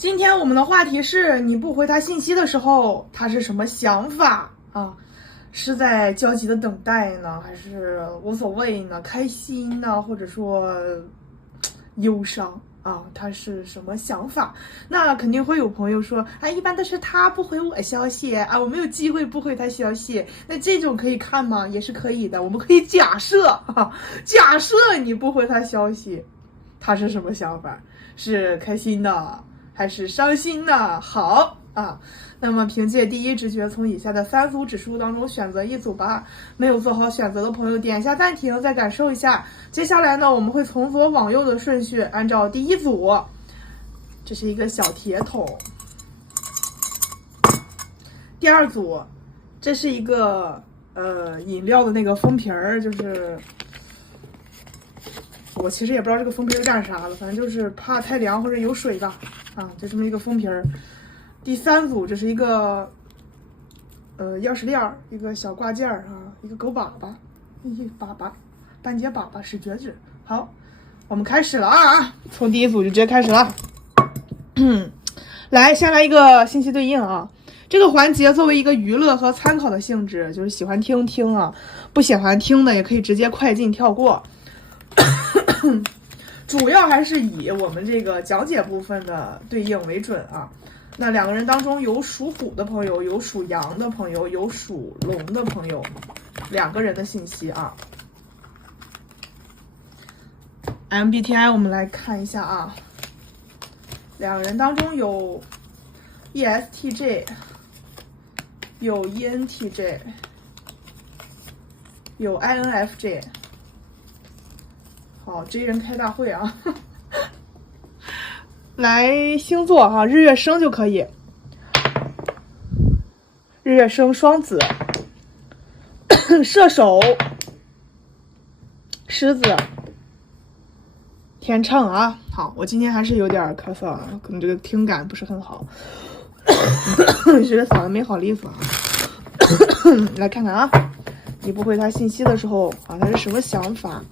今天我们的话题是你不回他信息的时候，他是什么想法啊？是在焦急的等待呢，还是无所谓呢？开心呢，或者说忧伤啊？他是什么想法？那肯定会有朋友说，啊，一般都是他不回我消息啊，我没有机会不回他消息。那这种可以看吗？也是可以的。我们可以假设假设你不回他消息，他是什么想法？是开心的？还是伤心的？好啊，那么凭借第一直觉，从以下的3组指数当中选择一组吧。没有做好选择的朋友，点一下暂停，再感受一下。接下来呢，我们会从左往右的顺序，按照第一组，这是一个小铁桶；第二组，这是一个饮料的那个封皮儿，就是我其实也不知道这个封皮是干啥的，反正就是怕太凉或者有水吧。啊，就这么一个封皮儿。第3组，这是一个钥匙链儿，一个小挂件儿啊，一个狗粑粑，半截粑粑是绝指。好，我们开始了啊！从第一组就直接开始了。来，先来一个信息对应啊。这个环节作为一个娱乐和参考的性质，就是喜欢听听啊，不喜欢听的也可以直接快进跳过。主要还是以我们这个讲解部分的对应为准啊。那2个人当中有属虎的朋友，有属羊的朋友，有属龙的朋友，2个人的信息啊。MBTI 我们来看一下啊，2个人当中有 ESTJ， 有 ENTJ， 有 INFJ。好，J 人开大会啊！来星座哈，日月生就可以。日月生双子、射手、狮子、天秤啊。好，我今天还是有点咳嗽啊，可能这个听感不是很好，觉得嗓子没好利索啊。来看看啊，你不回他信息的时候啊，他是什么想法？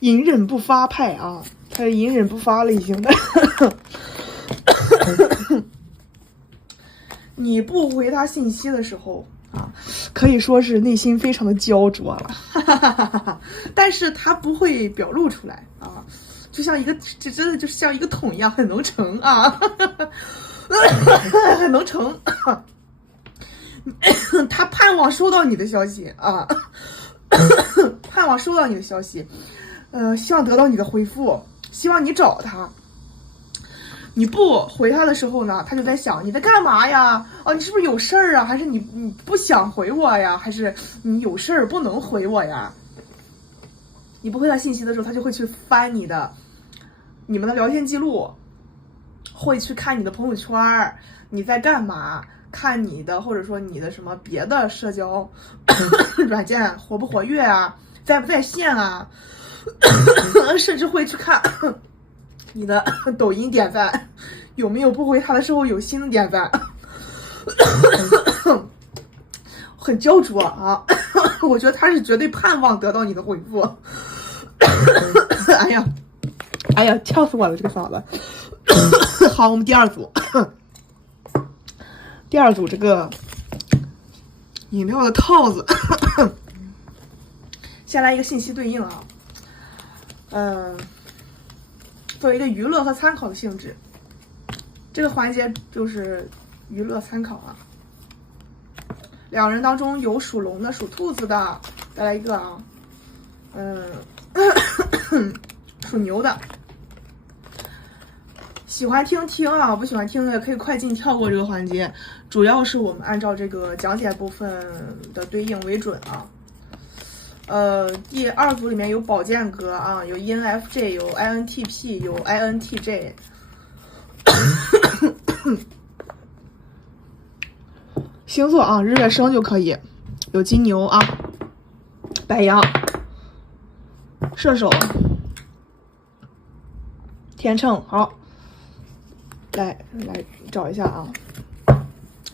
隐忍不发派啊，他是隐忍不发类型的。你不回他信息的时候啊，可以说是内心非常的焦灼了，但是他不会表露出来啊，就像一个，这真的就像一个桶一样，很能盛啊，很能盛。他盼望收到你的消息啊，盼望收到你的消息。希望得到你的回复，希望你找他。你不回他的时候呢，他就在想你在干嘛呀？哦，你是不是有事儿啊？还是你不想回我呀？还是你有事儿不能回我呀？你不回他信息的时候，他就会去翻你们的聊天记录，会去看你的朋友圈，你在干嘛？看你的或者说你的什么别的社交软件活不活跃啊？在不在线啊？甚至会去看你的抖音点赞，有没有不回他的时候有新的点赞，很焦灼啊！我觉得他是绝对盼望得到你的回复。哎呀，呛死我了，这个嗓子。好，我们第2组，第2组这个饮料的套子，先来一个信息对应啊。作为一个娱乐和参考的性质，这个环节就是娱乐参考啊。2人当中有属龙的、属兔子的，再来一个啊，属牛的。喜欢听听啊，不喜欢听的可以快进跳过这个环节，主要是我们按照这个讲解部分的对应为准啊。第2组里面有宝剑哥啊，有 ENFJ， 有 INTP， 有 INTJ。星座啊，日月生就可以，有金牛啊，白羊、射手、天秤。好，来找一下啊。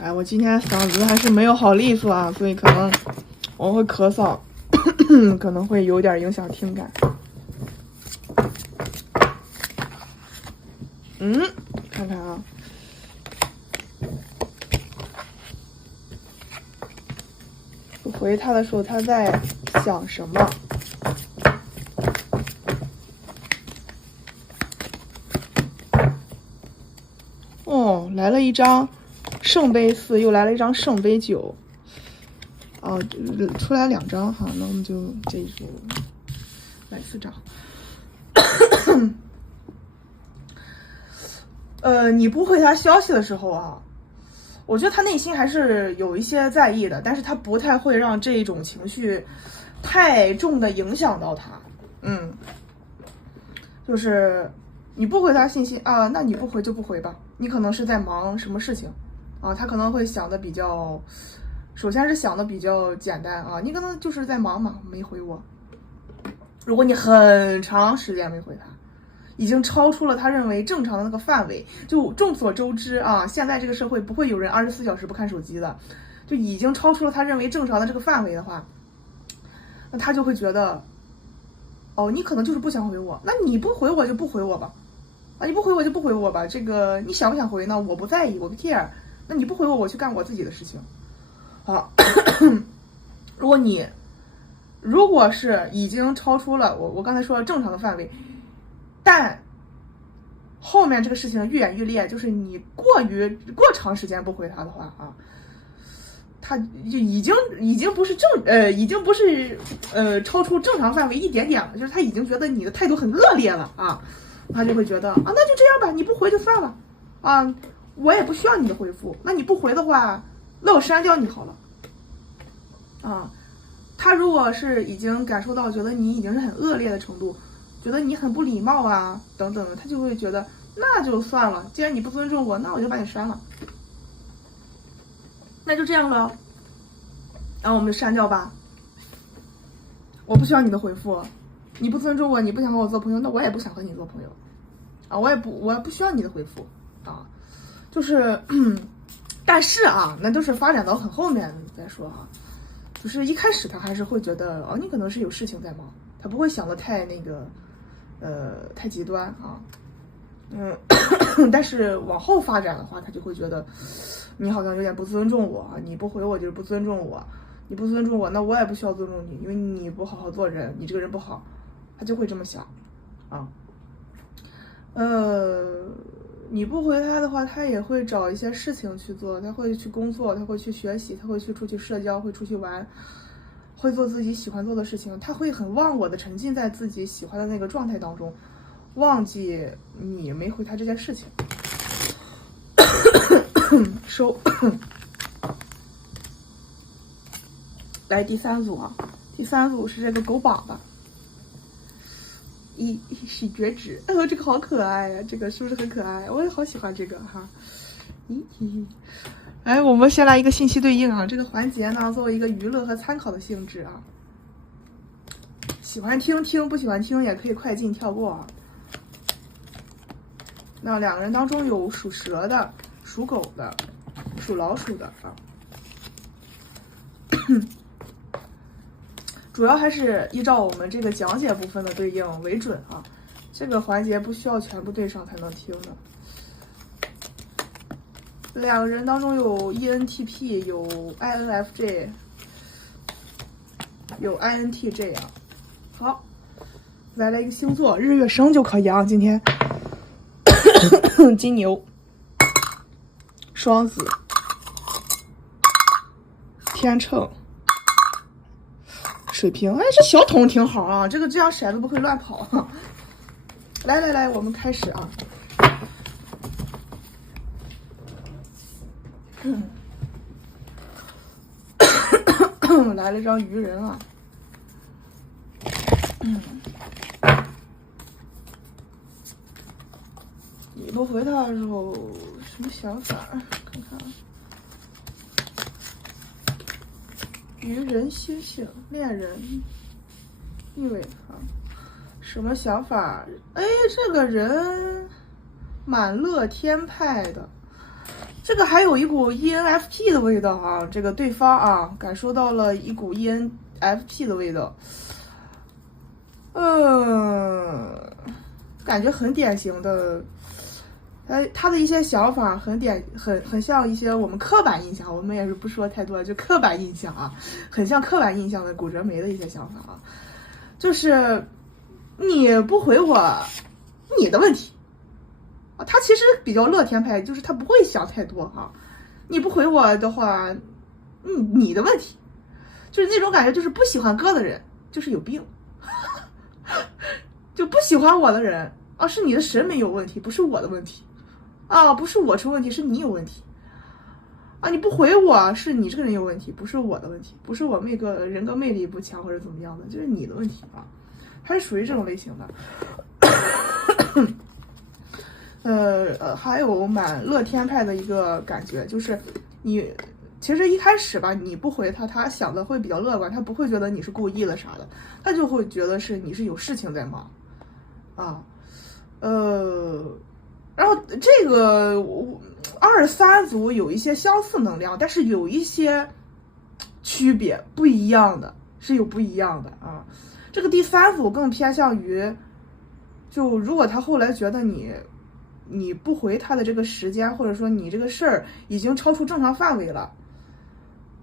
哎，我今天嗓子还是没有好利索啊，所以可能我会咳嗽，可能会有点影响听感。看看啊，不回他的时候他在想什么？哦，来了一张圣杯4，又来了一张圣杯9。哦，出来2张哈，那我们就这一组来4张。你不回他消息的时候啊，我觉得他内心还是有一些在意的，但是他不太会让这种情绪太重的影响到他。就是你不回他信息啊，那你不回就不回吧，你可能是在忙什么事情啊，他可能会想的比较，首先是想的比较简单啊，你可能就是在忙嘛，没回我。如果你很长时间没回他，已经超出了他认为正常的那个范围，就众所周知啊，现在这个社会不会有人24小时不看手机的，就已经超出了他认为正常的这个范围的话，那他就会觉得，哦，你可能就是不想回我，那你不回我就不回我吧，啊，你不回我就不回我吧，这个你想不想回呢？我不在意，我不 care，那你不回我，我去干我自己的事情。好，如果是已经超出了我刚才说的正常的范围，但后面这个事情愈演愈烈，就是你过长时间不回他的话啊，他就已经不是已经不是超出正常范围一点点了，就是他已经觉得你的态度很恶劣了啊，他就会觉得啊，那就这样吧，你不回就算了啊，我也不需要你的回复，那你不回的话，那我删掉你好了啊。他如果是已经感受到觉得你已经是很恶劣的程度，觉得你很不礼貌啊等等的，他就会觉得那就算了，既然你不尊重我，那我就把你删了，那就这样了，然后我们就删掉吧，我不需要你的回复，你不尊重我，你不想和我做朋友，那我也不想和你做朋友啊，我也不需要你的回复啊，就是但是啊，那都是发展到很后面再说啊，就是一开始他还是会觉得哦，你可能是有事情在忙，他不会想的太那个太极端啊，但是往后发展的话，他就会觉得你好像有点不尊重我，你不回我就是不尊重我，你不尊重我，那我也不需要尊重你，因为你不好好做人，你这个人不好，他就会这么想啊。你不回他的话，他也会找一些事情去做，他会去工作，他会去学习，他会去出去社交，会出去玩，会做自己喜欢做的事情，他会很忘我的沉浸在自己喜欢的那个状态当中，忘记你没回他这件事情。收。来第3组啊，第3组是这个狗粑粑。喜觉指，这个好可爱呀，这个是不是很可爱？我也好喜欢这个哈。哎，我们先来一个信息对应啊，这个环节呢，作为一个娱乐和参考的性质啊，喜欢听听，不喜欢听也可以快进跳过啊。那2个人当中有属蛇的、属狗的、属老鼠的啊。主要还是依照我们这个讲解部分的对应为准啊，这个环节不需要全部对上才能听的。2个人当中有 ENTP， 有 INFJ， 有 INTJ 啊。好，来了一个星座，日月生就可以啊。今天金牛、双子、天秤。水瓶，哎，这小桶挺好啊，这样骰子不会乱跑。来，我们开始啊。来了一张愚人啊。你不回他的时候什么想法？看看。愚人、星星、恋人、逆位啊，什么想法？哎，这个人蛮乐天派的，这个还有一股 ENFP 的味道啊，这个对方啊感受到了一股 ENFP 的味道，感觉很典型的，他的一些想法很像一些我们刻板印象，我们也是不说太多，就刻板印象啊，很像刻板印象的骨折眉的一些想法啊，就是你不回我，你的问题啊，他其实比较乐天派，就是他不会想太多哈，你不回我的话，你的问题，就是那种感觉，就是不喜欢哥的人就是有病。就不喜欢我的人啊，是你的审美有问题，不是我的问题啊，不是我出问题，是你有问题啊！你不回我是你这个人有问题，不是我的问题，不是我那个人格魅力不强或者怎么样的，就是你的问题啊，还是属于这种类型的。还有蛮乐天派的一个感觉，就是你其实一开始吧，你不回他，他想的会比较乐观，他不会觉得你是故意的啥的，他就会觉得是你是有事情在忙。啊，然后这个23组有一些相似能量，但是有一些区别不一样的，是有不一样的啊。这个第3组更偏向于，就如果他后来觉得你不回他的这个时间，或者说你这个事儿已经超出正常范围了，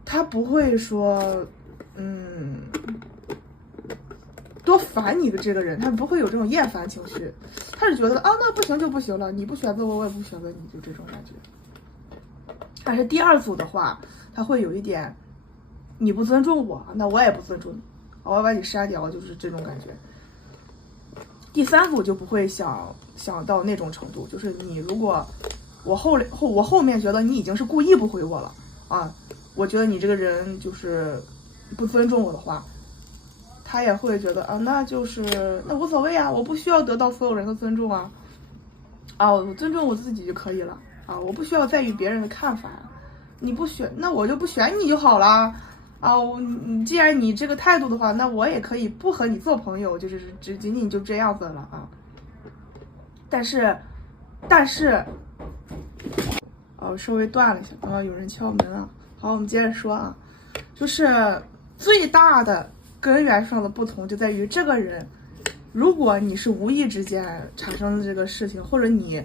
他不会说多烦你的这个人，他不会有这种厌烦情绪，他是觉得啊，那不行就不行了，你不选择我，我也不选择你，就这种感觉。但是第2组的话，他会有一点，你不尊重我，那我也不尊重你，我要把你删掉，就是这种感觉。第3组就不会想到那种程度，就是你如果我后面觉得你已经是故意不回我了啊，我觉得你这个人就是不尊重我的话。他也会觉得啊，那无所谓啊，我不需要得到所有人的尊重啊，我尊重我自己就可以了啊，我不需要在意别人的看法，你不选，那我就不选你就好了啊，既然你这个态度的话，那我也可以不和你做朋友，就是仅仅就这样子了啊。但是，稍微断了一下，刚刚有人敲门啊。好，我们接着说啊，就是最大的根源上的不同就在于这个人，如果你是无意之间产生的这个事情，或者你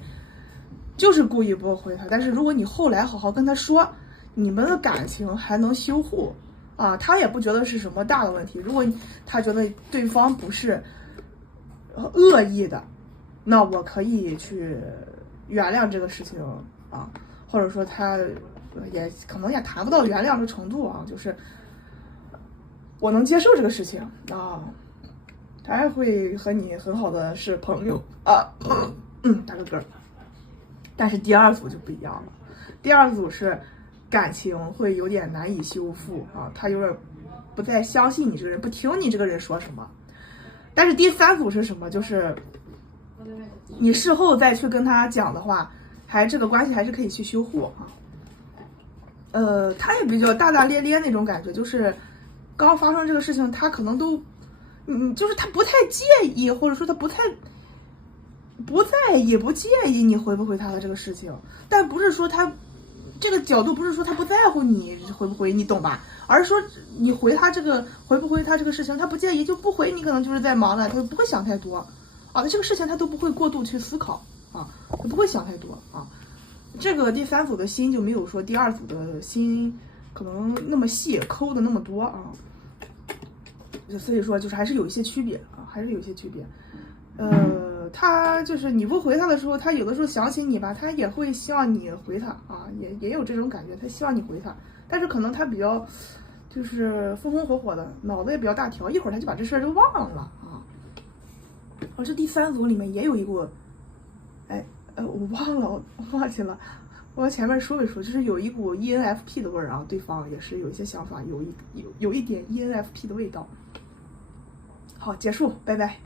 就是故意不回他，但是如果你后来好好跟他说，你们的感情还能修护啊，他也不觉得是什么大的问题。如果他觉得对方不是恶意的，那我可以去原谅这个事情啊，或者说他也可能也谈不到原谅的程度啊，就是我能接受这个事情啊，他还会和你很好的是朋友啊，打个嗝。但是第2组就不一样了，第2组是感情会有点难以修复啊，他有点不再相信你这个人，不听你这个人说什么。但是第3组是什么？就是你事后再去跟他讲的话，这个关系还是可以去修护啊。他也比较大大咧咧那种感觉，就是刚发生这个事情，他可能都，就是他不太介意，或者说他不在意、不介意你回不回他的这个事情，但不是说他这个角度不是说他不在乎你回不回，你懂吧？而是说你回他这个回不回他这个事情，他不介意就不回你，可能就是在忙的，他不会想太多啊，他这个事情他都不会过度去思考啊，他不会想太多啊。这个第3组的心就没有说第2组的心可能那么细，抠的那么多啊，所以说就是还是有一些区别啊，还是有一些区别。他就是你不回他的时候，他有的时候想起你吧，他也会希望你回他啊，也有这种感觉，他希望你回他，但是可能他比较就是风风火火的，脑子也比较大条，一会儿他就把这事儿就忘了啊。这第3组里面也有一股，我忘了，我忘记了，我前面说一说，就是有一股 ENFP 的味儿啊，对方也是有一些想法，有一点 ENFP 的味道。好，结束，拜拜。